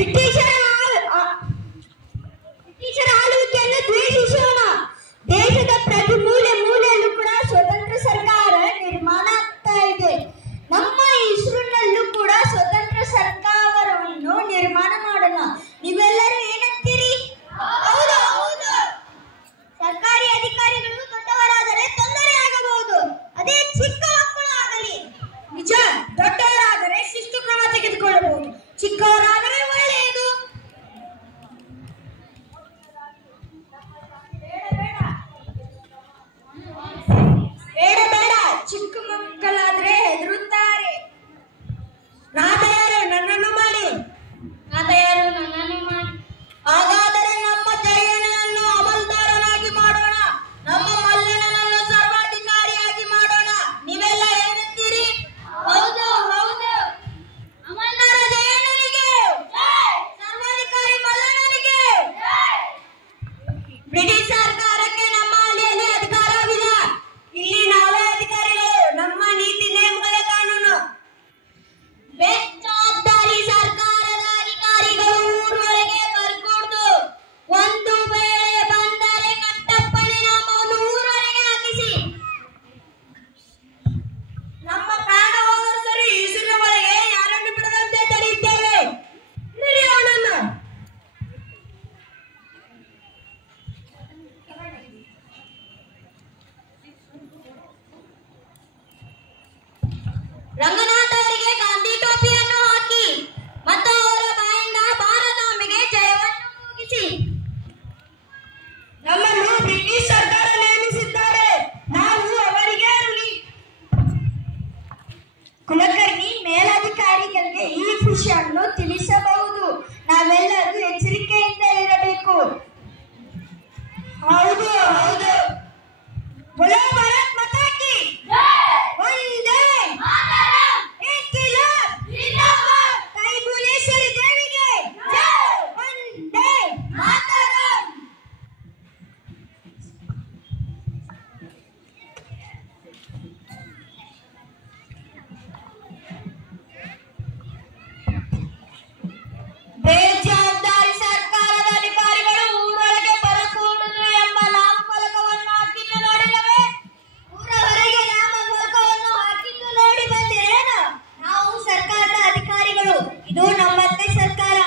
ಬ್ರಿಟಿಷರ ಆಳ್ವಿಕೆಯನ್ನು ದ್ವೇಷಿಸೋಣ. ದೇಶದ ಪ್ರತಿ ಮೂಲೆಯಲ್ಲೂ ಕೂಡ ಸ್ವತಂತ್ರ ಸರ್ಕಾರ ನಿರ್ಮಾಣ ಆಗ್ತಾ ಇದೆ. ನಮ್ಮ ಇಸ್ರೋನಲ್ಲೂ ಕೂಡ ಸ್ವತಂತ್ರ ಸರ್ಕಾರವನ್ನು ನಿರ್ಮಾಣ ಮಾಡೋಣ. ನೀವೆಲ್ಲರೂ ಏನಂತೀರಿ? ಹೌದು ಹೌದು. ಸರ್ಕಾರಿ ಅಧಿಕಾರಿಗಳು ದೊಡ್ಡವರಾದರೆ ತೊಂದರೆ ಆಗಬಹುದು, ಅದೇ ಚಿಕ್ಕ ಮಕ್ಕಳು ಆಗಲಿ. ನಿಜ, ದೊಡ್ಡವರಾದರೆ ಶಿಸ್ತು ಕ್ರಮ ತೆಗೆದುಕೊಳ್ಳಬಹುದು, ಚಿಕ್ಕವರಾದರೆ ಒಳ್ಳೆಯದು. ಬೇಡ ಬೇಡ, ಚಿಕ್ಕ ಮಕ್ಕಳಾದ್ರೆ ಹೆದರುತ್ತಾರೆ. ನಾ ತಯಾರು, ನನ್ನನ್ನು ಮಾಡಿ. ನಾ ತಯಾರು, ನನ್ನನ್ನು ಮಾಡಿ. ಹಾಗಾದರೆ ನಮ್ಮ ಜಯಣ್ಣನನ್ನು ಅಮಲ್ದಾರನಾಗಿ ಮಾಡೋಣ, ನಮ್ಮ ಮಲ್ಲಣ್ಣನನ್ನು ಸರ್ವಾಧಿಕಾರಿಯಾಗಿ ಮಾಡೋಣ. ನೀವೆಲ್ಲ ಏನಂತೀರಿ? ಹೌದು ಹೌದು. ಅಮಲ್ದಾರ ಜಯಣ್ಣನಿಗೆ, ಸರ್ವಾಧಿಕಾರಿ ಮಲ್ಲಣ್ಣನಿಗೆ. ಬ್ರಿಟಿಷ್ ಸರ್ಕಾರಕ್ಕೆ ನಮ್ಮ ಹಳ್ಳಿಯಲ್ಲಿ ಅಧಿಕಾರವಿಲ್ಲ. ಇಲ್ಲಿ ನಾವೇ ಅಧಿಕಾರಿಗಳು. ನಮ್ಮ ನೀತಿ ನಿಯಮಗಳೇ ಕಾನೂನು. ಬೇಜವಾಬ್ದಾರಿ ಸರ್ಕಾರದ ಅಧಿಕಾರಿಗಳು ಊರೊಳಗೆ ಬರ್ಕೊಡ್ದು. ಒಂದು ವೇಳೆ ಬಂದರೆ ಕಟ್ಟಪ್ಪಣೆ ನಾಮವನ್ನು ಊರೊಳಗೆ ಹಾಕಿಸಿ. ನಮ್ಮ ಪ್ರಾಣ ಹೋದರೂ ಸರಿ, ಈಸಿನ ಒಳಗೆ ಯಾರನ್ನು ಬಿಡದಂತೆ ತಡೆಯುತ್ತೇವೆ. ನಡಿ ಅವನನ್ನು. ರಂಗನಾಥ್ ಅವರಿಗೆ ಗಾಂಧಿ ಟೋಪಿಯನ್ನು ಹಾಕಿ ಮತ್ತು ಅವರ ಬಾಯಿಂದ ಭಾರತಾಂಬೆಗೆ ಜಯವನ್ನು ಕೂಗಿಸಿ. ನಮ್ಮನ್ನು ಬ್ರಿಟಿಷ್ ಸರ್ಕಾರ ನೇಮಿಸಿದ್ದಾರೆ, ನಾವು ಅವರಿಗೆ ಋಣಿ. ಕುಲಕರ್ಣಿ ಮೇಲಧಿಕಾರಿಗಳಿಗೆ ಈ ವಿಷಯವನ್ನು ತಿಳಿಸಬಹುದು. ನಾವೆಲ್ಲರೂ ಎಚ್ಚರಿಕೆಯಿಂದ ಇರಬೇಕು. ಹೌದು ಹೌದು. बोलो भारत माता की वंदे मातरम, इनकलाब जिंदाबाद, ताई भुवनेश्वरी देवी के जय, वंदे मातरम. ಬೇಜವಾಬ್ದಾರಿ ಸರ್ಕಾರದ ಅಧಿಕಾರಿಗಳು ಊರೊಳಗೆ ಬರಕೂಡದು ಎಂಬ ನಾಮಫಲಕವನ್ನು ಹಾಕಿದ್ದು ನೋಡಿಲ್ಲವೇ? ಊರ ಹೊರಗೆ ನಾಮಫಲಕವನ್ನು ಹಾಕಿದ್ದು ನೋಡಿ ಬಂದಿರೇನು? ನಾವು ಸರ್ಕಾರದ ಅಧಿಕಾರಿಗಳು. ಇದು ನಮ್ಮದೇ ಸರ್ಕಾರ.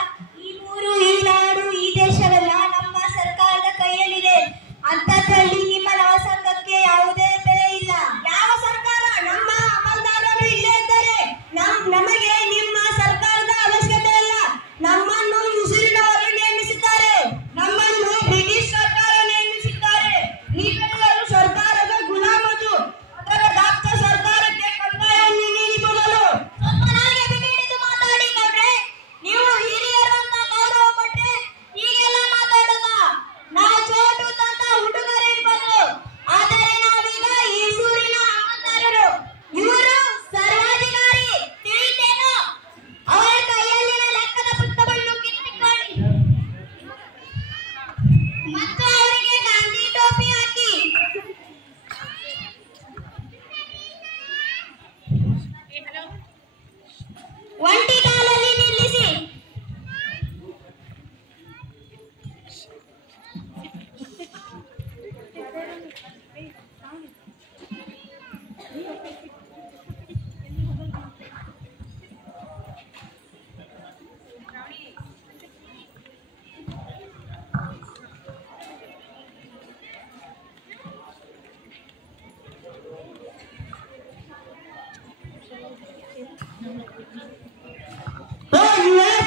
ಈ ಊರು, ಈ ನಾಡು, ಈ ದೇಶವೆಲ್ಲ ನಮ್ಮ ಸರ್ಕಾರದ ಕೈಯಲ್ಲಿದೆ. ಅಂಥದ್ರಲ್ಲಿ ನಿಮ್ಮ ನವಸಂಘಕ್ಕೆ ಯಾವುದೇ ಬೆಲೆ ಇಲ್ಲ. ಯಾವ ಸರ್ಕಾರ? ನಮ್ಮ ಅಮಲ್ದಾರರು ಇಲ್ಲೇ ಇದ್ದಾರೆ. ನಮಗೆ ನಿಮ್ಮ ಸರ್ಕಾರದ ಅವಶ್ಯಕತೆ ಇಲ್ಲ. ನಮ್ಮನ್ನು ಉಸಿರಿನವರು ನೇಮಿಸಿದ್ದಾರೆ. ನಮ್ಮನ್ನು ಬ್ರಿಟಿಷ್ ಸರ್ಕಾರ ನೇಮಿಸಿದ್ದಾರೆ. ನೀವೆಲ್ಲರೂ ಸರ್ಕಾರದ ಗುಲಾಮರು. ಅದರ ದಾಪ್ತ ಸರ್ಕಾರಕ್ಕೆ ಕಂದಾಯವನ್ನು ನೀಡಿ ಮೊದಲು. ಸ್ವಲ್ಪನಾಗೆ ಬಿಗಿಡಿದು ಮಾತಾಡಿ ಗೌಡ್ರೆ. ನೀವು ಹಿರಿಯರು ಅಂತ ಗೌರವ ಕೊಟ್ರೆ ಹೀಗೆಲ್ಲ ಮಾತಾಡೋಣ. ನಾವು ಚೋಟು ತಂತ ಹುಡುಗರಿರ್ಬೋದು, ಆದರೆ ನಾವೀಗ ಈ ಸೂರಿನ ಅಮಲ್ದಾರರು. ಇವರು ಸರ್ವಾಧಿಕಾರಿ, ತಿಳಿತೇನೋ? ಅವರ ಕೈಯಲ್ಲಿನ ಲೆಕ್ಕದ ಪುಸ್ತಕವನ್ನು ಕಿತ್ತುಕೊಳ್ಳಿ ಮತ್ತು ಅವರಿಗೆ ಗಾಂಧಿ ಟೋಪಿ ಹಾಕಿ. ಒಂಟಿ ಕಾಲಲ್ಲಿ ನಿಲ್ಲಿಸಿ.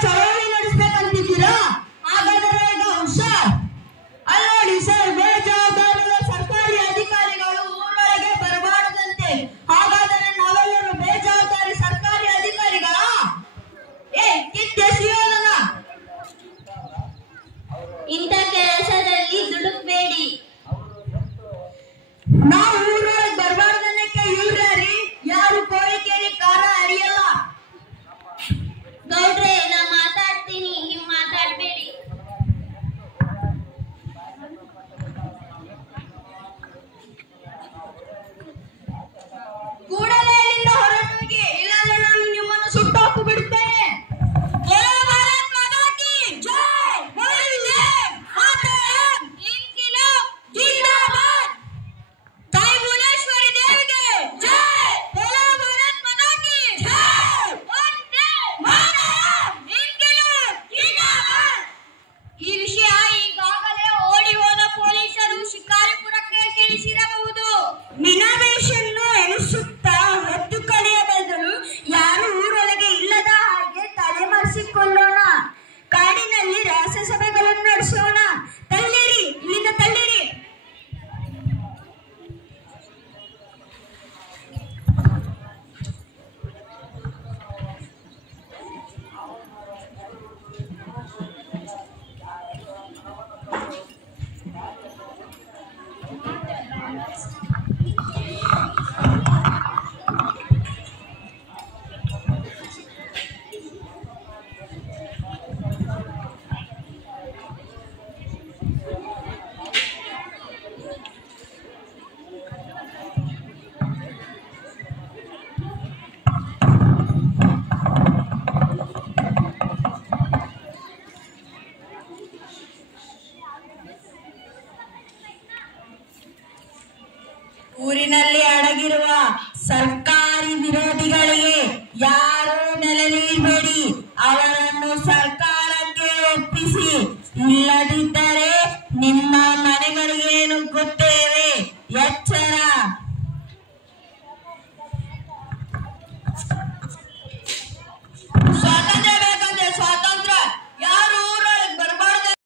ಚಳವಳಿ ನಡೆಸಬೇಕಂತಿದ್ದೀರಾ? ಹಾಗಾದರೆ ಈಗ ಹುಷಾರ್. ಅಲ್ಲಿ ನೋಡಿ ಸರ್, ಬೇಜವಾಬ್ದಾರಿಯ ಸರ್ಕಾರಿ ಅಧಿಕಾರಿಗಳು ಊರೊಳಗೆ ಬರಬಾರದಂತೆ. ಹಾಗಾದರೆ ನಾವೆಲ್ಲರೂ ಬೇಜವಾಬ್ದಾರಿ ಸರ್ಕಾರಿ ಅಧಿಕಾರಿಗಳ? ಕಿತ್ತೆಸೆಯೋಣ. ಇಂಥ ಕೆಲಸದಲ್ಲಿ ದುಡುಕ್ಬೇಡಿ. ನಾವು ಊರೊಳಗೆ ಬರಬಾರ್ದನ್ನಕ್ಕೆ ಇವ್ರಿ ಯಾರು ಕೋರಿಕೆಯಲ್ಲಿ ಕಾರ ಅರಿಯಲ್ಲ. ಊರಿನಲ್ಲಿ ಅಡಗಿರುವ ಸರ್ಕಾರಿ ವಿರೋಧಿಗಳಿಗೆ ಯಾರೂ ನೆಲೆ ನೀಡಬೇಡಿ. ಅವರನ್ನು ಸರ್ಕಾರಕ್ಕೆ ಒಪ್ಪಿಸಿ, ಇಲ್ಲದಿದ್ದರೆ ನಿಮ್ಮ ಮನೆಗಳಿಗೆ ನುಗ್ಗುತ್ತೇವೆ. ಎಚ್ಚರ.